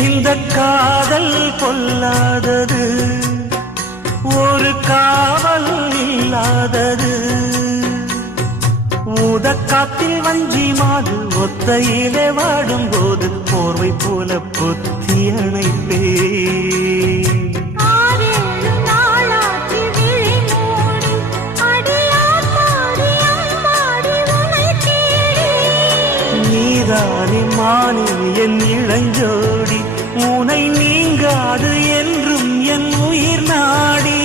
இந்த காதல் பொல்லாதது, ஒரு காவல் இல்லாதது. ஊதக்காத்தில் வஞ்சி மாது ஒத்தையிலே வாடும் போது போர்வை போல பொத்தி அணைப்பே. நீதானே மானே என் இளஞ்சோடி, உனை நீங்காது என்றும் என் உயிர் நாடி.